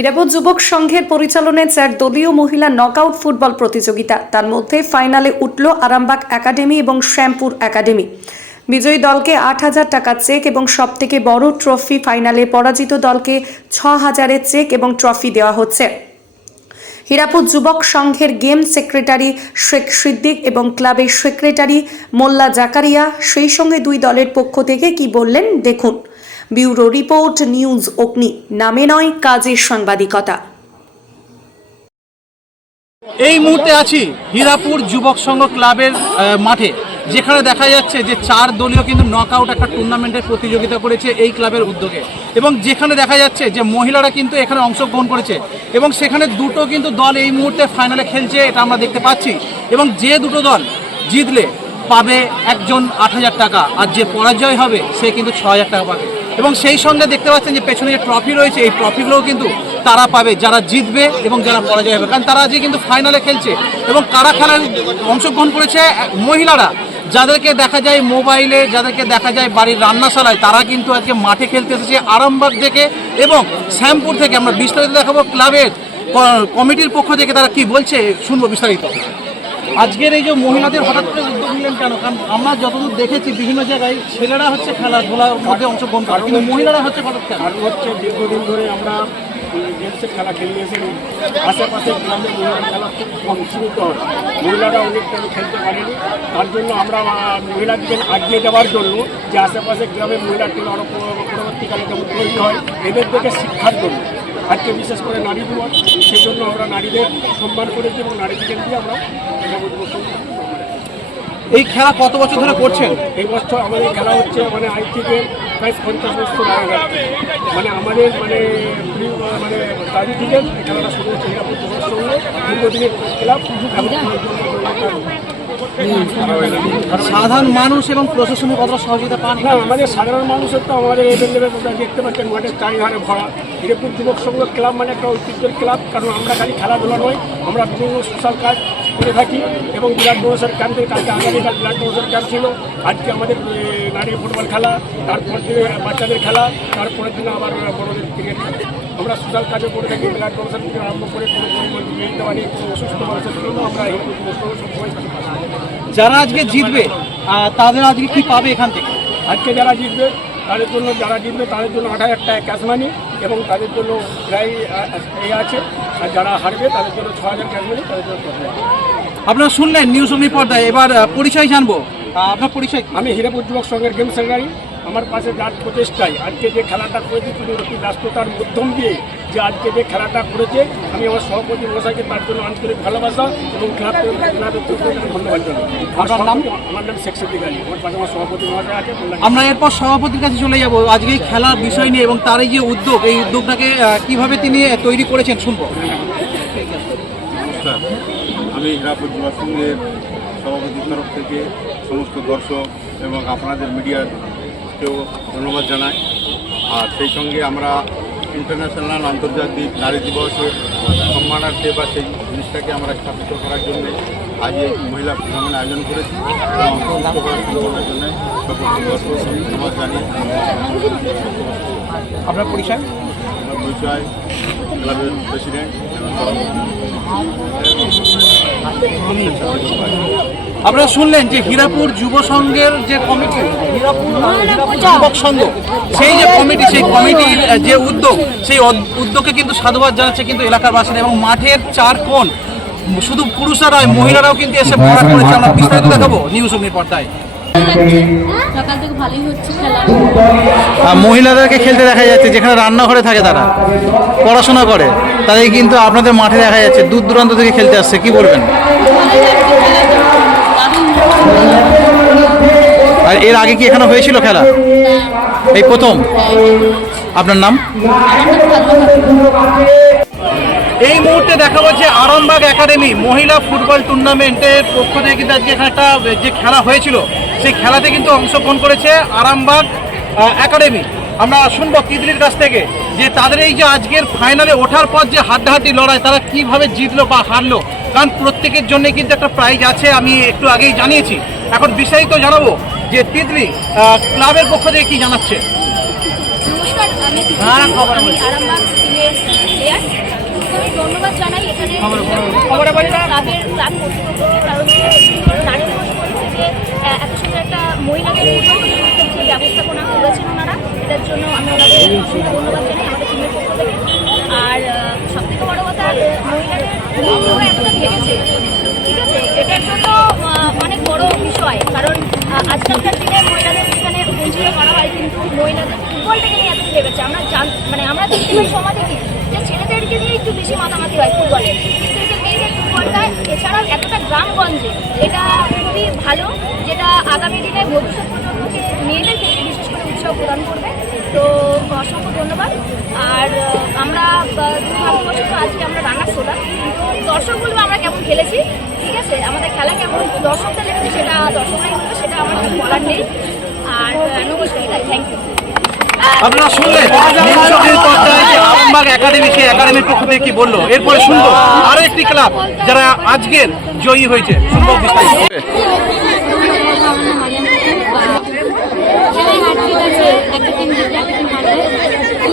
হীরাপুর যুবক সংঘের পরিচালনায় চার দলীয় মহিলা নকআউট ফুটবল প্রতিযোগিতা। তার মধ্যে ফাইনালে উঠল আরামবাগ একাডেমি এবং শ্যামপুর একাডেমি। বিজয়ী দলকে আট হাজার টাকা চেক এবং সবথেকে বড় ট্রফি ফাইনালে পরাজিত দলকে ছ হাজারের চেক এবং ট্রফি দেওয়া হচ্ছে। হীরাপুর যুবক সংঘের গেম সেক্রেটারি শেখ সিদ্দিক এবং ক্লাবের সেক্রেটারি মোল্লা জাকারিয়া সেই সঙ্গে দুই দলের পক্ষ থেকে কি বললেন, দেখুন। ব্যুরো রিপোর্ট, নিউজ অগ্নি। নামে নয়, কাজের সাংবাদিকতা। এই মুহূর্তে আছি হীরাপুর যুবক সংঘ ক্লাবের মাঠে, যেখানে দেখা যাচ্ছে যে চার দলীয় কিন্তু নকআউট একটা টুর্নামেন্টের প্রতিযোগিতা করেছে এই ক্লাবের উদ্যোগে। এবং যেখানে দেখা যাচ্ছে যে মহিলারা কিন্তু এখানে অংশগ্রহণ করেছে এবং সেখানে দুটো কিন্তু দল এই মুহূর্তে ফাইনালে খেলছে, এটা আমরা দেখতে পাচ্ছি। এবং যে দুটো দল জিতলে পাবে একজন আট হাজার টাকা, আর যে পরাজয় হবে সে কিন্তু ছ টাকা পাবে। এবং সেই সঙ্গে দেখতে পাচ্ছেন যে পেছনে যে ট্রফি রয়েছে, এই ট্রফিগুলোও কিন্তু তারা পাবে, যারা জিতবে এবং যারা পরাজয় হবে। কারণ তারা আজকে কিন্তু ফাইনালে খেলছে এবং কারা খেলায় অংশগ্রহণ করেছে, মহিলারা। যাদেরকে দেখা যায় মোবাইলে যাদেরকে দেখা যায় বাড়ির রান্নাশালায়, তারা কিন্তু আজকে মাঠে খেলতে এসেছে আরামবাগ থেকে এবং শ্যামপুর থেকে। আমরা বিস্তারিত দেখাবো ক্লাবের কমিটির পক্ষ থেকে তারা কি বলছে, শুনব বিস্তারিত। আজকের এই যে মহিলাদের হঠাৎ করে উদ্যোগ নিলেন কেন? কারণ আমরা যতদূর দেখেছি, বিভিন্ন জায়গায় ছেলেরা হচ্ছে খেলাধুলার মধ্যে অংশগ্রহণ করে। কিন্তু মহিলারা হচ্ছে হঠাৎ কারণ হচ্ছে দীর্ঘদিন ধরে আমরা গেমসের খেলা খেলে এসেছি। আশেপাশে গ্রামে মহিলার খেলা খুব কম সীমিত মহিলারা অনেক খেলতে পারেনি। তার জন্য আমরা মহিলাদেরকে আগিয়ে দেওয়ার জন্য যে আশেপাশে গ্রামে মহিলার টিম আরও পর- পরবর্তীকালে যেমন তৈরি হয়, এদের থেকে শিক্ষার জন্য। আজকে বিশেষ করে নারী দিবস সেজন্য আমরা নারীদের সম্মান করেছি এবং নারীদের দিয়ে আমরা এই খেলা কত বছর ধরে করছেন? এই বছর আমাদের খেলা হচ্ছে মানে আজ থেকে প্রায় পঞ্চাশ বছর মানে আমাদের মানে মানে দাদি থেকে খেলাটা শুরু হচ্ছে। হীরাপুর যুবক সঙ্গে দীর্ঘদিনের ক্লাব সাধারণ মানুষ এবং প্রশাসনের কতটা সহযোগিতা পান? না আমাদের সাধারণ মানুষের তো আমাদের লেভেল দেখতে পাচ্ছেন মাঠের চারিধারে ভরা। হীরাপুর যুবক সংঘ ক্লাব মানে একটা ঐতিহ্যের ক্লাব, কারণ আমরা খালি খেলাধুলা নয়, আমরা বিভিন্ন সোশ্যাল কাজ করে থাকি এবং বিরাট ডোনেশন ক্যাম্প থেকে কালকে আগামীকাল বিরাট ডোনেশন ক্যাম্প ছিল। আজকে আমাদের নারী ফুটবল খেলা, তারপর দিনে বাচ্চাদের খেলা, তারপরের দিনে আবার বড়দের ক্রিকেট খেলা। আমরা সোশ্যাল কাজে করে থাকি বিরাট ডোনেশন থেকে আরম্ভ করে কোনো পরিমাণ পারি কোনো অসুস্থ মানুষের জন্য আমরা পাশে। যারা আজকে জিতবে তাদের আজকে কি পাবে এখান থেকে? আজকে যারা জিতবে তাদের জন্য যারা জিতবে তাদের জন্য আট হাজার টাকা ক্যাশ মানি এবং তাদের জন্য প্রায় এই আছে। আর যারা হারবে তাদের জন্য ছ হাজার ক্যাশ মানি তাদের জন্য। আপনারা শুনলেন নিউজ অগ্নি পর্দায় এবার পরিচয় জানব। আপনার পরিচয় আমি হীরাপুর যুবক সংঘের গেম সেক্রেটারি। আমার পাশে যার প্রচেষ্টায় আজকে যে খেলাটা করেছে তিনি অতি ব্যস্ততার মধ্যম দিয়ে যে আজকে যে খেলাটা করেছে আমি আমার সভাপতি মশাইকে তার জন্য আন্তরিক ভালোবাসা এবং ক্লাব ক্লাবের ধন্যবাদ জানাই। আর নাম? আমার নাম শেখ সিদ্দিক আলী। আমার পাশে আমার সভাপতি মহাশয় আছে আমরা এরপর সভাপতির কাছে চলে যাব। আজকে খেলার বিষয় নিয়ে এবং তার এই যে উদ্যোগ এই উদ্যোগটাকে কীভাবে তিনি তৈরি করেছেন শুনব। নমস্কার। আমি হীরাপুর যুবা সংঘের সভাপতির তরফ থেকে সমস্ত দর্শক এবং আপনাদের মিডিয়াকেও ধন্যবাদ জানাই। আর সেই সঙ্গে আমরা ইন্টারন্যাশনাল আন্তর্জাতিক নারী দিবসের সম্মানার্থে বা সেই জিনিসটাকে আমরা স্থাপিত করার জন্য আজ এই মহিলা টুর্নামেন্ট আয়োজন করেছি। করার জন্য ধন্যবাদ জানিয়ে আপনার পরিচয়? আমার পরিচয় ক্লাবের প্রেসিডেন্ট আপনারা শুনলেন যে হীরাপুর যুব সংঘের যে কমিটি হীরাপুর যুবক সংঘ সেই যে কমিটি সেই কমিটির যে উদ্যোগ সেই উদ্যোগকে কিন্তু সাধুবাদ জানাচ্ছে কিন্তু এলাকার বাসিন্দা এবং মাঠের চার কোণ শুধু পুরুষরা নয় মহিলারাও কিন্তু এসে ভরাট করেছে আমরা বিস্তারিত দেখাবো নিউজ অগ্নির পর্দায়। সকাল থেকে ভালোই হচ্ছে খেলা। মহিলাদেরকে খেলতে দেখা যাচ্ছে যেখানে রান্নাঘরে থাকে তারা পড়াশোনা করে তাদের কিন্তু আপনাদের মাঠে দেখা যাচ্ছে দূর দূরান্ত থেকে খেলতে আসছে কি বলবেন? আর এর আগে কি এখানে হয়েছিল খেলা? এই প্রথম। আপনার নাম? এই মুহূর্তে দেখা যাচ্ছে আরামবাগ একাডেমি মহিলা ফুটবল টুর্নামেন্টের পক্ষ থেকে কিন্তু আজকে এখানে একটা যে খেলা হয়েছিল, সেই খেলাতে কিন্তু অংশগ্রহণ করেছে আরামবাগ একাডেমি। আমরা শুনব তিতলির কাছ থেকে যে তাদের এই যে আজকের ফাইনালে ওঠার পর যে হাড্ডাহাড্ডি লড়াই, তারা কীভাবে জিতলো বা হারলো? কারণ প্রত্যেকের জন্য কিন্তু একটা প্রাইজ আছে আমি একটু আগেই জানিয়েছি। এখন বিস্তারিত জানাব যে তিতলি ক্লাবের পক্ষ থেকে কি জানাচ্ছে। নমস্কার আমি তিথি সিং, খবর আমি বলছি। আরামবাগ টিমের প্লেয়ার ধন্যবাদ জানাই। এখানে ক্লাবের ক্লাব কারণ নারী দিবস উপলক্ষে আহ, এত সুন্দর একটা মহিলাদের যে ব্যবস্থাপনা করেছেন ওনারা। এটার জন্য আমি ওনাদের ধন্যবাদ জানাই আমাদের টিমের পক্ষ থেকে। আর সব বড় এটার জন্য অনেক বড় বিষয়। কারণ আজকালকার দিনে মহিলাদের বঞ্চিত করা হয়, কিন্তু মহিলাদের ফুটবলটাকে নিয়ে এত ভেবেছে আমরা জান মানে আমরা দেখতে পাই যে ছেলেদেরকে নিয়ে একটু বেশি মাতামাতি হয় ফুটবলে কিন্তু এছাড়াও এতটা গ্রামগঞ্জে, এটা খুবই ভালো, যেটা আগামী দিনে ভবিষ্যৎ প্রজন্মকে মেয়েদের ক্ষেত্রে বিশেষ করে উৎসাহ প্রদান করবে। তো, অসংখ্য ধন্যবাদ। আর আমরা দুর্ভাগ্যবশত আজকে আমরা রানার সোলা দর্শক বলব আমরা কেমন খেলেছি, ঠিক আছে? আমাদের খেলা কেমন? দর্শকটা লেগেছে সেটা দর্শকরাই বলবে, সেটা আমার কিছু বলার নেই। আর নমস্কার থ্যাংক ইউ আপনারা শুনলেন আরামবাগ একাডেমি, সেই একাডেমির পক্ষ থেকে কি বলল? এরপরে শুনব আরও একটি ক্লাব যারা আজকের জয়ী হয়েছে। শুনব বিস্তারিত একটা টিম জিতবে একটা টিম হারবে ভালো খেলেছে দর্শকদের সাপোর্ট আমার একাডেমির নাম আর আমি ফুটবল একাডেমি এসেছি আর যেটা কেমন হাড্ডাহাড্ডি লড়াই হলো লড়াই তো দুটো টিম খুব ভালো খেলেছে আমার টিমও ভালো খেলেছে একটা টিম জিতবে একটা টিম হারবে এটা বলার অঙ্ক আমি বলব ওদের না যেন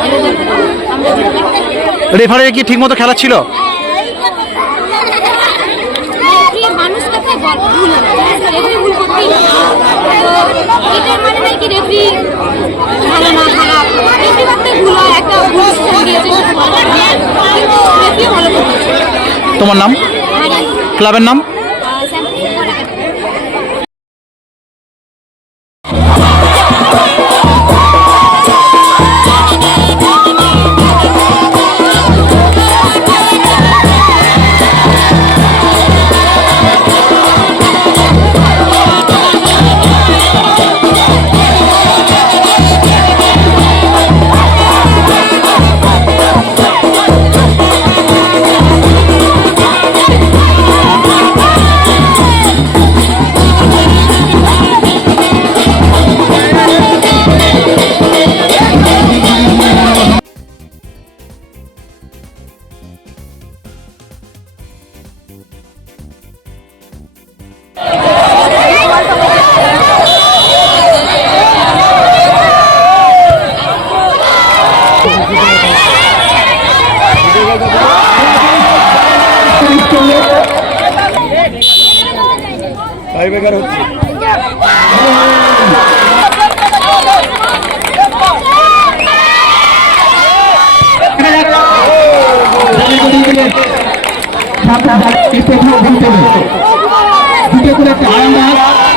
না। কিন্তু রেফারি খেলা ছিল? তোমার নাম? ক্লাবের নাম? Thank you.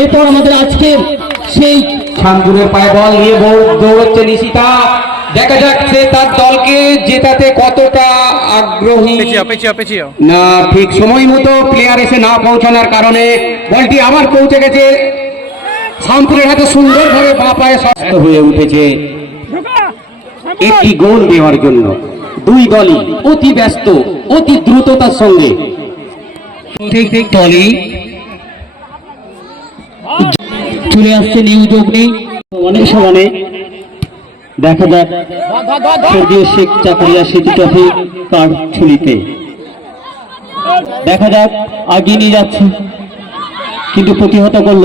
এরপর আমাদের আজকের সেই শান্তনুর পায়ে বল নিয়ে দৌড়চ্ছে নিশিতা। দেখা যাচ্ছে তার দলকে জেতাতে কতটা আগ্রহী। না ঠিক সময় মতো প্লেয়ার এসে না পৌঁছানোর কারণে বলটি আবার পৌঁছে গেছে। শামপুরের হাতে সুন্দরভাবে বা পায়ে শক্ত হয়ে উঠেছে। একটি গোল দেওয়ার জন্য। দুই দলই অতি ব্যস্ত অতি দ্রুততার সঙ্গে। ঠিক ঠিক দলই চলে আসছে নিউজ অগ্নি অনেক সমানে দেখা যাক স্বর্গীয় শেখ চাকরিয়া স্মৃতি ট্রফি কার ছুরিতে দেখা যাক আগিয়ে নিয়ে যাচ্ছে। কিন্তু প্রতিহত করল।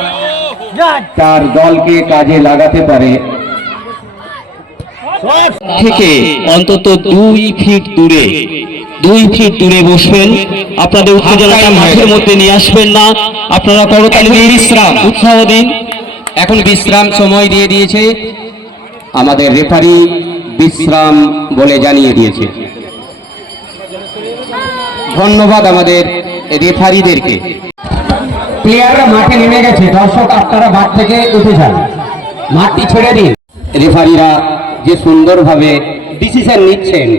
তার দলকে কাজে লাগাতে পারে। থেকে অন্তত দুই ফিট দূরে দুই ফিট দূরে বসবেন। আপনাদের উত্তেজনাটা মাঠের মধ্যে নিয়ে আসবেন না। আপনারা করতালি দিয়ে বিশ্রাম। উৎসাহ দিন। এখন বিশ্রাম সময় দিয়ে দিয়েছে। আমাদের রেফারি বিশ্রাম বলে জানিয়ে দিয়েছে। ধন্যবাদ আমাদের রেফারিদেরকে। প্লেয়াররা মাঠে নেমে গেছে দর্শক আপনারা মাঠ থেকে উঠে যান। মাঠটি ছেড়ে দিন। রেফারিরা যে সুন্দরভাবে ডিসিশন নিচ্ছেন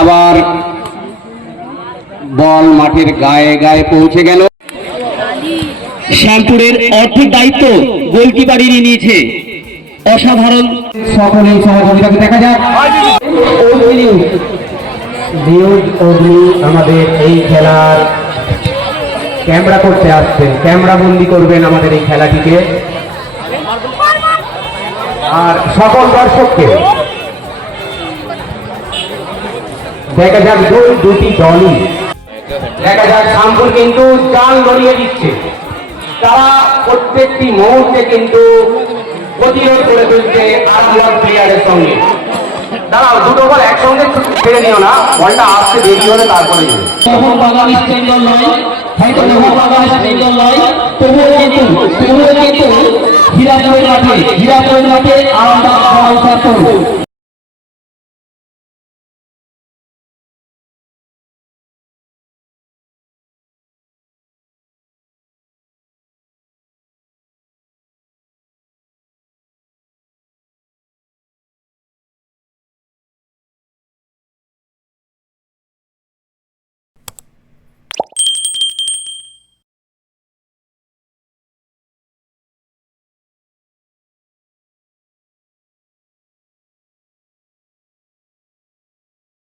আবার বল মাঠের গায়ে গায়ে পৌঁছে গেল। শ্যামপুরের অর্ধেক দায়িত্ব গোলকিপারই নিয়েছে। অসাধারণ। সকলে সহযোগিতাকে দেখা যাক। আমাদের এই খেলার ক্যামেরা করতে আসছেন। ক্যামেরা বন্দি করবেন আমাদের এই খেলাটিকে। আর সকল দর্শককে দেখা যাক দুই দুটি দলই। দেখা যাক শামপুর কিন্তু জাল লড়িয়ে দিচ্ছে। তারা প্রত্যেকটি মুহূর্তে কিন্তু প্রতিরোধ করে তুলছে আরম্ভ প্লেয়ারের সঙ্গে। দাঁড়াও, দুটো বল একসঙ্গে ছেড়ে নিও না। বলটা আসতে দেরি হলে তারপরে হয়তো বাগান স্ট্যান্ডার নয় তবুও কিন্তু তবুও কিন্তু হীরাপুরের মাঠে হীরাপুরের মাঠে আরামদায়ক সমাবেশ